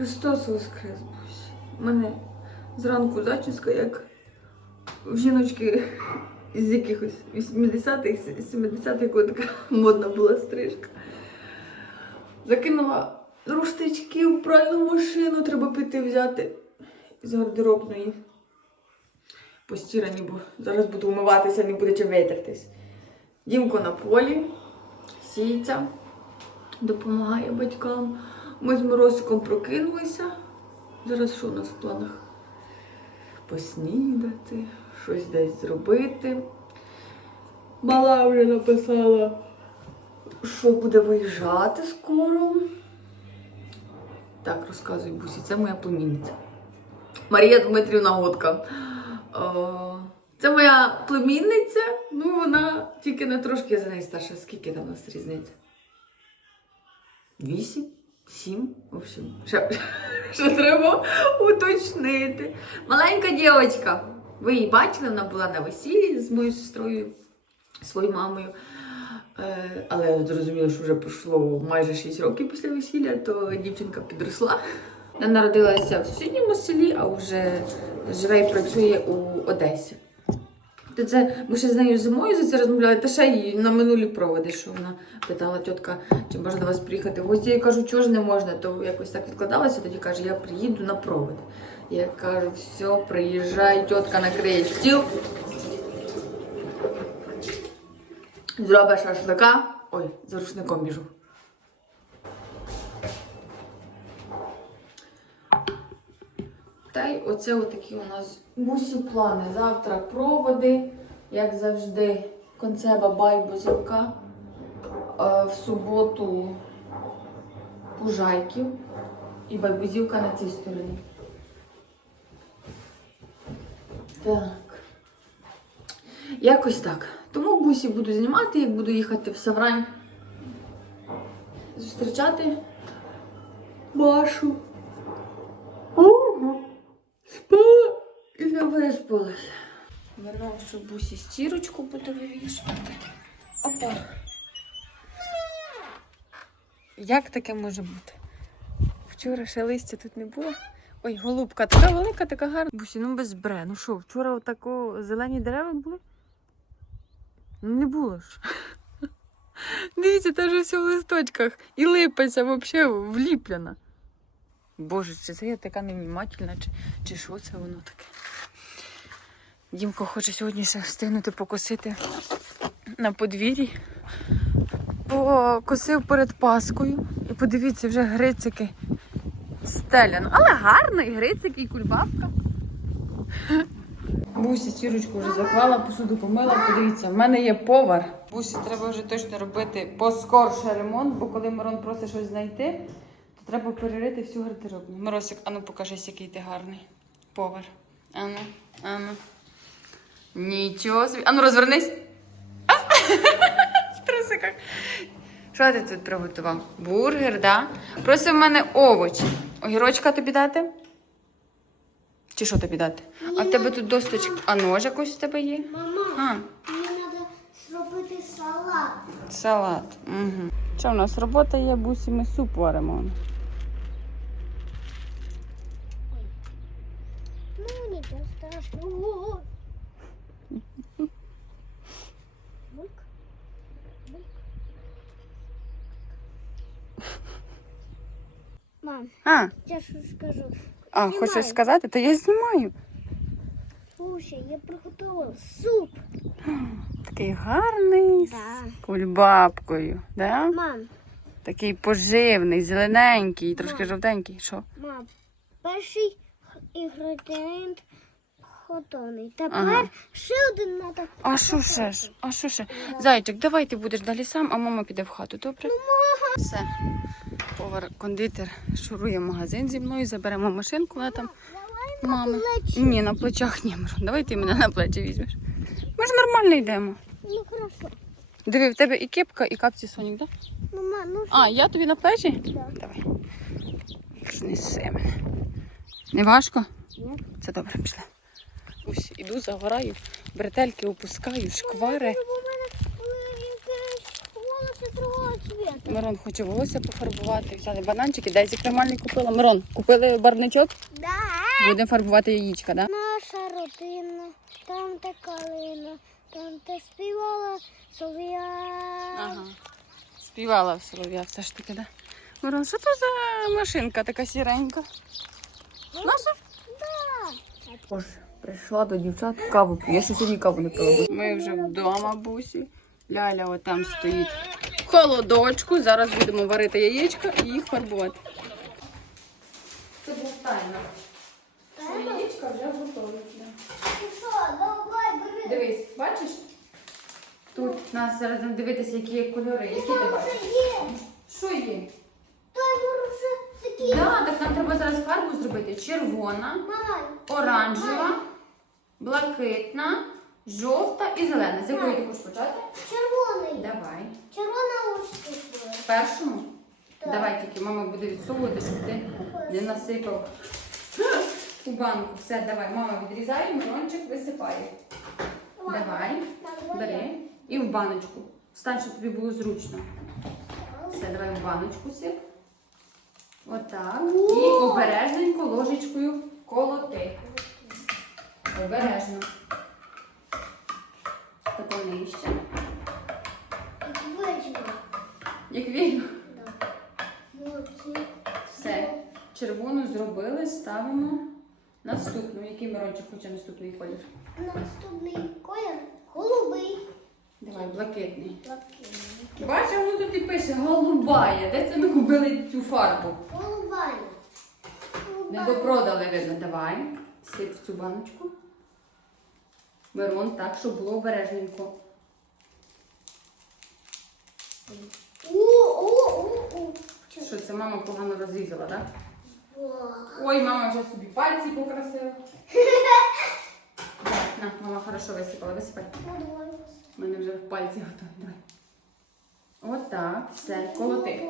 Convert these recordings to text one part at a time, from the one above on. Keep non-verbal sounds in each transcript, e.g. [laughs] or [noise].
Христос Воскрес Бусь. У мене зранку зачіска, як в жіночки з якихось 80-х, 70-х, коли така модна була стрижка. Закинула рушнички в пральну машину, треба піти взяти з гардеробної. Постірані, бо зараз буду вмиватися, не буде чим витертись. Дімко на полі, сіється, допомагає батькам. Ми з Морозиком прокинулися. Зараз що у нас в планах? Поснідати, щось десь зробити. Мала вже написала, що буде виїжджати скоро. Так, розказуй, Бусі, це моя племінниця. Марія Дмитрівна Годка. Це моя племінниця, ну вона тільки не трошки за неї старша. Скільки там у нас різниця? Вісім? Сім? В общем, ще, [laughs] ще треба уточнити. Маленька дівчинка. Ви її бачили, вона була на весіллі з моєю сестрою, своєю мамою. Е, але зрозуміло, що вже пройшло майже 6 років після весілля, то дівчинка підросла. Вона народилася в сусідньому селі, а вже живе і працює у Одесі. То це ми ще з нею зимою за це розмовляли, та ще й на минулі проводи, що вона питала тітка, чи можна до вас приїхати в гості. Я кажу, чого ж не можна, то якось так відкладалося. Тоді каже, я приїду на проводи. Я кажу, все, приїжджай, тітка накриє стіл. Зробиш шашлика. Ой, за рушником біжу. Та й оце отакі у нас бусі плани. Завтра проводи, як завжди, концеба байбузівка. Е, В суботу пужайків і байбузівка на цій стороні. Так. Якось так. Тому бусі буду знімати, як буду їхати в Саврань. Зустрічати Машу. Ого. І не виспалась. Виношу бусі стірочку буду вивішувати. Опа. Як таке може бути? Вчора ще листя тут не було. Ой, голубка, така велика, така гарна. Бусі, ну без бре. Ну що, вчора отако зелені дерева були? Ну не було ж. [laughs] Дивіться, вже все в листочках. І липася взагалі вліплена. Боже, чи це я така невнімательна, чи, чи що це воно таке? Дімко хоче сьогодні ще встигнути покосити на подвір'ї. Покосив перед Паскою. І подивіться, вже грицики стеляно. Але гарно, і грицики, і кульбабка. Бусі стірочку вже заклала, посуду помила. Подивіться, в мене є повар. Бусі треба вже точно робити поскорше ремонт, бо коли Мирон просить щось знайти, треба перерити всю гардеробну. Миросик, ану покажись, який ти гарний. Повар. Ану, ану. Нічого собі. Ану, розвернись. А! [laughs] В трусиках. Що ти тут приготував? Бургер, да? Просив в мене овочі. Огірочка тобі дати? Чи що тобі дати? А в тебе тут досточка. А ножик ось у тебе є? Мама, А, мені треба зробити салат. салат. Угу. Що в нас робота є, бусі, ми суп варимо. Ну, нічого страшного. Бульк. Бульк. Мам, А, я що скажу? а Знімаю. хочеш сказати, то я знімаю. Слушай, я приготувала суп. Такий гарний з кульбабкою. Да? Мам, Такий поживний, зелененький, трошки Мам. жовтенький. Що? мам, перший інгредієнт готовий. Тепер Ага. ще один на треба. А що ще ж? А що ще? Зайчик, давай ти будеш далі сам, а мама піде в хату, добре? Все. Повар кондитер шурує магазин зі мною, заберемо машинку, вона там мами. плечі. Ні, на плечах ні, Мирон. Давай ти мене на плечі візьмеш. Ми ж нормально йдемо. Ну, хорошо. Диви, в тебе і кепка, і капці Сонік, так? Да? Ну, ну, А, я тобі на плечі? Да. Давай. Ж неси мене. Не важко? Ні. Це добре, пішли. Ось іду, загораю, бретельки опускаю, шквари. У мене були якісь волоси другого цвіту. Мирон хоче волосся пофарбувати. Взяли бананчики, десь нормальний купила. Мирон, купили барвничок? Да. Будемо фарбувати яєчка. Да? Наша родина, там де калина, там де співала сов'я. Ага. Співала в солов'я все ж таки, да? Мирон, що це за машинка така сіренька? Наша? Да. Ось, прийшла до дівчат каву п'ю. Я ще сьогодні каву не пила. Ми вже вдома, бусі. Ляля отам стоїть в холодочку. Зараз будемо варити яєчка і їх фарбувати. Це був тайна. Тайна? Яєчка вже готові. Що, давай, бери. Дивись, бачиш? Тут нас зараз будемо дивитися, які є кольори. Які ти Там бачиш? вже є. Що є? Там вже такі. Да, так нам треба зараз фарбу зробити. Червона, оранжева, блакитна, жовта і зелена. З якої ти хочеш почати? Червоний. Давай. Червона ушки. Першому? Так. Давай тільки мама буде відсовувати, щоб ти не насипав [gasps] у банку. Все, давай, мама відрізає, Мирончик висипає. Давай, бери. І в баночку. Встань, щоб тобі було зручно. Все, давай в баночку сип. Отак. І обережненько ложечкою колоти. Обережно. Тако нижче. Як вільно. Да. Молодці. Все. Червону зробили, ставимо наступну. Який Мирончик хоче наступний колір? Наступний колір голубий. Давай, блакитний. Блакитний. Бачиш, воно тут і пише голубая. Де це ми купили цю фарбу? Голубая. Не допродали, видно. Давай. Сип в цю баночку. Мирон так, щоб було обережненько. Що це мама погано розрізала, так? Ой, мама вже собі пальці покрасила. Так, на, мама хорошо висипала, висипай. У мене вже в пальці готові. Давай. Отак, все, колоти.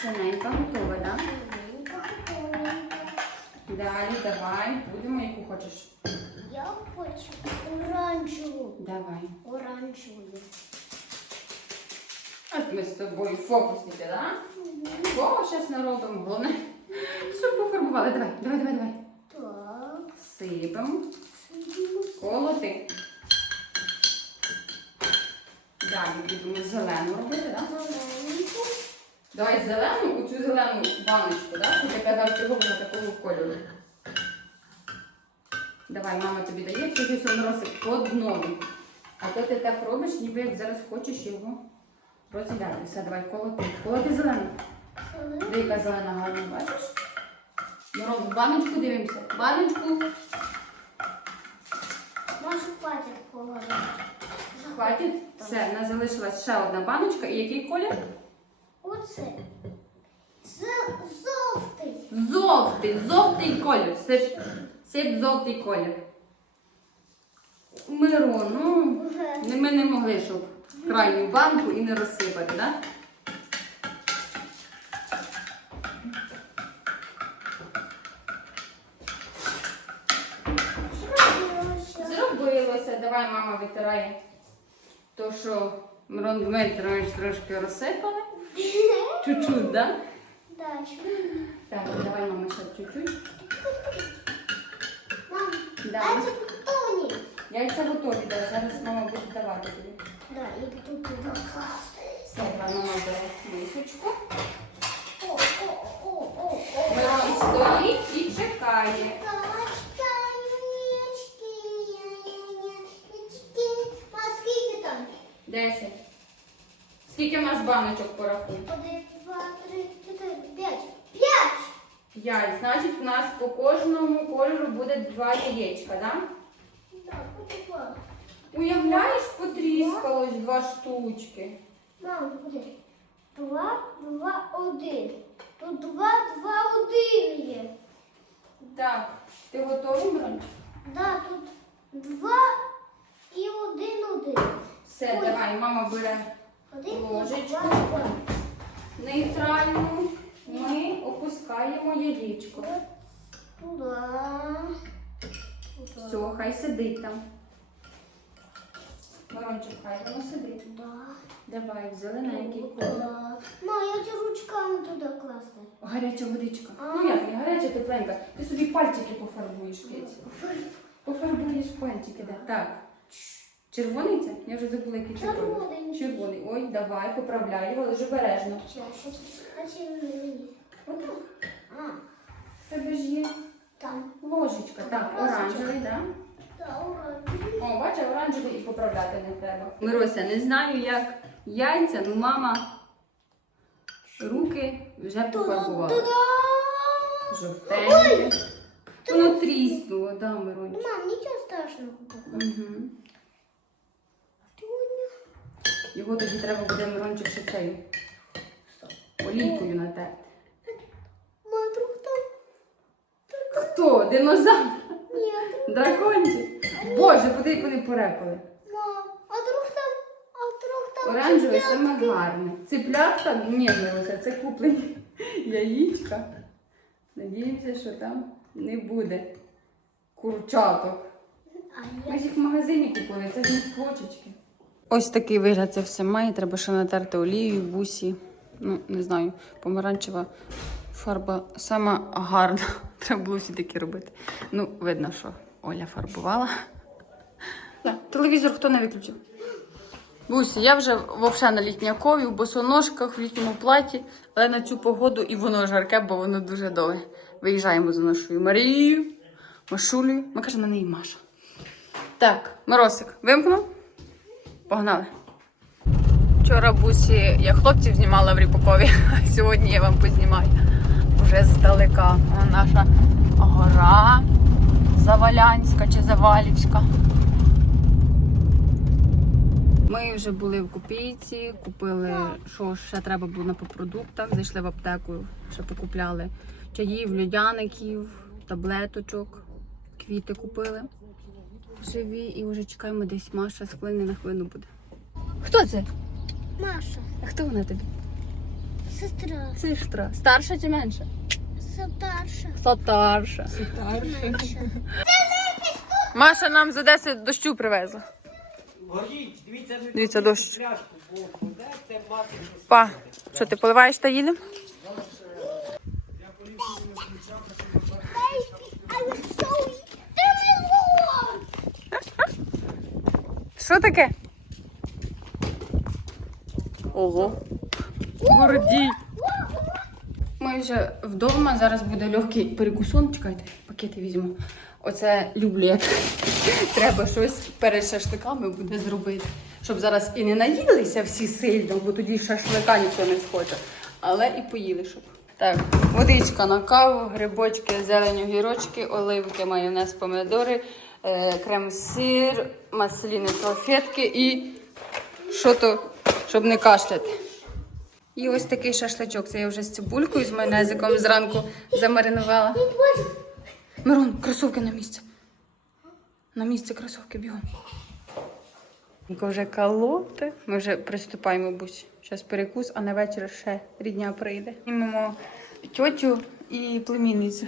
Синенька готова, так? Далі давай, будемо яку хочеш. Я хочу оранжеву. Давай. Оранжеву. От ми з тобою фокусники, так? О, зараз народом. Головне, щоб пофарбували. Давай, давай, давай, давай. Так. Сипемо. Колоти. Далі будемо зелену робити, так? Маленьку. Давай зелену, у цю зелену баночку, так? Що ти казав, чого вона такого кольору. Давай, мама тобі дає, все все носик по одному. А то ти так робиш, ніби як зараз хочеш його розділяти. Все, давай колоти. Колоти зелену. Яка зелена гарна, бачиш? Мирон, в баночку дивимося. Баночку. Може хватить поговорити. Хватить. Все, в нас залишилась ще одна баночка. І який колір? Оце. З- Жовтий. Жовтий, жовтий колір. Сип, сип жовтий колір. Мирон, ну, ми не могли, щоб крайню банку і не розсипати, так? Зробилося. Давай мама витирає то, що Мирон Дмитрович трошки розсипали. Чуть-чуть, так? Дальше. Так, давай, мама, ще чуть-чуть. Мам, Да. це хто Яйця готові, да. зараз мама буде давати тобі. Да, і тут туди класти. Давай мама бере мисочку. О, о, о, о, о. Мирон стоїть і чекає. Десять. Скільки в нас баночок порахуй? П'ять. Значить, в нас по кожному кольору буде два яєчка, так? Да? Так. Уявляєш, потріскалось два штучки. Мам, куди? Два, два, один. Тут два, два, один є. Так, ти готовий, Мирон? Да, тут два і один, один. Все, Ой. давай, мама бере Один, Ложечку. два, два. нейтральну. Ми опускаємо яєчко. Туда. Все, хай сидить там. Мирончик, хай воно сидить. Давай, в зелененький колір. Ма, я ці ручками туди класти. Гаряча водичка. Ну як, не гаряча, тепленька. Ти собі пальчики пофарбуєш, Киць. Пофарбуєш пальчики, да. Так. Червоний це? Я вже забула, який це колір. Червоний. Червоний. Ой, давай, поправляй його. А чи? Отак. А, В Тебе ж є там. ложечка. Так, оранжевий, так? Та, оранжевий. О, бачиш, оранжевий і поправляти не треба. Мирося, не знаю, як яйця, ну мама руки вже пофарбувала. Жовтеньке. Воно тріснуло, да, Мирончик. Мам, нічого страшного. Угу. Його тоді треба буде Мирончик ще цею олійкою натерти. Ма, друг там. Хто? Динозавр? Ні, Дракончик? Боже, куди вони порепали. ма, а друг там, а друг там. Оранжеве саме гарне. Цыплятка? Ні, Мирося, це куплені [laughs] яєчка. Надіємося, що там не буде курчаток. Ми ж їх в магазині купили, це ж не сквочечки. Ось такий вигляд це все має. Треба ще натерти олією, бусі. Ну, не знаю, помаранчева фарба сама гарна. [laughs] Треба було всі такі робити. Ну, видно, що Оля фарбувала. Телевізор хто не виключив? Бусі, я вже взагалі на літнякові, в босоножках, в літньому платі, але на цю погоду і воно жарке, бо воно дуже довге. Виїжджаємо за нашою Марією, Машулею. Ми кажемо на неї Маша. Так, Моросик, вимкнув? Погнали. Вчора бусі я хлопців знімала в Ріпакові, [laughs] а сьогодні я вам познімаю вже здалека. О, наша гора Завалянська чи Завалівська. Ми вже були в копійці, купили, що ще треба було на продуктах. Зайшли в аптеку, ще покупляли чаїв, льодяників, таблеточок, квіти купили. Живі і вже чекаємо десь Маша з хвилини на хвилину буде. Хто це? Маша, А хто вона тобі? сестра, Сестра. Старша чи менша? старша, Старша. менша. Маша нам з Одеси дощу привезла. Горіть, дивіться, Дивіться, дощ. Па, що ти поливаєш та їдемо? Що таке? Ого. Гордій. Ми вже вдома, зараз буде легкий перекусон. Чекайте, пакети візьму. Оце люблю, як [laughs] треба щось перед шашликами буде зробити. Щоб зараз і не наїлися всі сильно, бо тоді шашлика ніхто не схоче. Але і поїли, щоб. Так, водичка на каву, грибочки, зелені огірочки, оливки, майонез, помидори, е, крем-сир, масліни, салфетки і що то, щоб не кашляти. І ось такий шашличок. Це я вже з цибулькою, з майонезиком зранку замаринувала. Мирон, кросовки на місце. На місце кросовки бігом. Вже колоти. Ми вже приступаємо, будь. Зараз перекус, а на вечір ще рідня прийде. Знімемо тьотю і племінницю.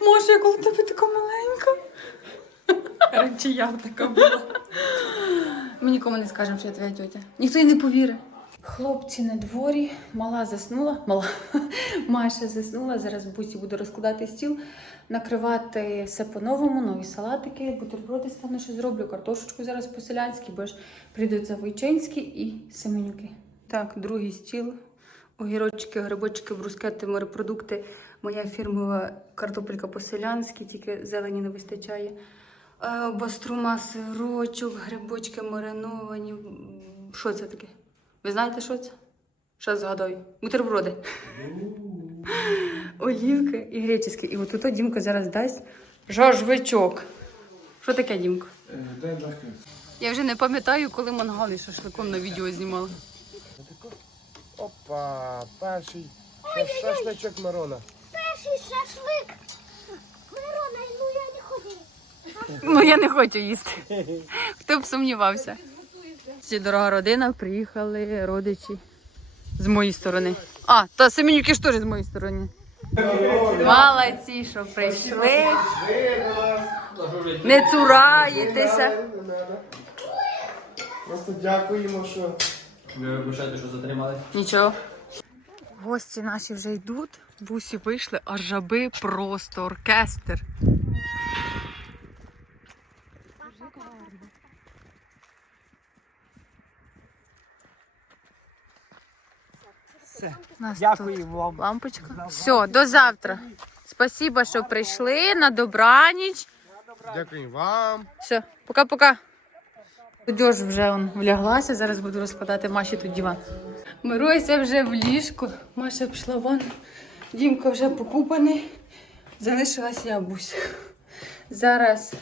Може, я коли тебе така маленька. Раніше я така була. Ми нікому не скажемо, що я твоя тьотя. Ніхто й не повірить. Хлопці на дворі, мала заснула. Мала [laughs] Маша заснула. Зараз в бусі буду розкладати стіл, накривати все по-новому, нові салатики, бутерброди стану, що зроблю, картошечку зараз по-селянськи, бо ж прийдуть завойчинські і семенюки. Так, другий стіл. Огірочки, грибочки, брускети, морепродукти. Моя фірмова картопелька по-селянськи, тільки зелені не вистачає. Е, Баструма, сирочок, грибочки мариновані. Що це таке? Ви знаєте, що це? Що згадаю? Бутерброди. Олівки і гречески. І от тут Дімка зараз дасть жажвичок. Що таке, Дімко? Я вже не пам'ятаю, коли мангали з шашликом на відео знімала. Опа, перший шаш- шашличок Марона. Перший шашлик. Мирона, ну я не ходив. Ну, я не хочу їсти. Хто б сумнівався. Всі дорога родина, приїхали родичі з моєї сторони. А, та Семенюки ж теж з моєї сторони. Молодці, що прийшли. Не цураєтеся. Просто дякуємо, що Ви вибачайте, що затримали. Нічого. Гості наші вже йдуть. Бусі вийшли, а жаби просто оркестр. Все. Дякую вам. лампочка. Все, до завтра. Спасибо, що прийшли на добраніч. дякуємо вам. Все, пока-пока. Одяж вже он вляглася, зараз буду розкладати Маші тут диван. Мируся вже в ліжку. Маша пішла вон. Дімка вже покупаний. Залишилась я бусь. Зараз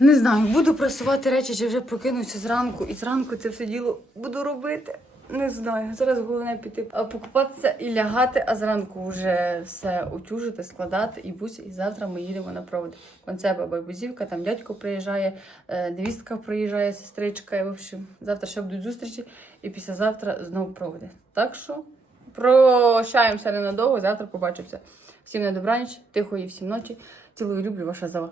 не знаю, буду прасувати речі, чи вже прокинуся зранку. І зранку це все діло буду робити. Не знаю. Зараз головне піти покупатися і лягати, а зранку вже все утюжити, складати і бусь. І завтра ми їдемо на провод. Конце баба Бузівка, там дядько приїжджає, е, невістка приїжджає, сестричка. І, в общем, завтра ще будуть зустрічі, і післязавтра знову проводи. Так що прощаємося ненадовго, завтра побачимося. Всім на добраніч, тихої всім ночі. Цілую, люблю, ваша зала.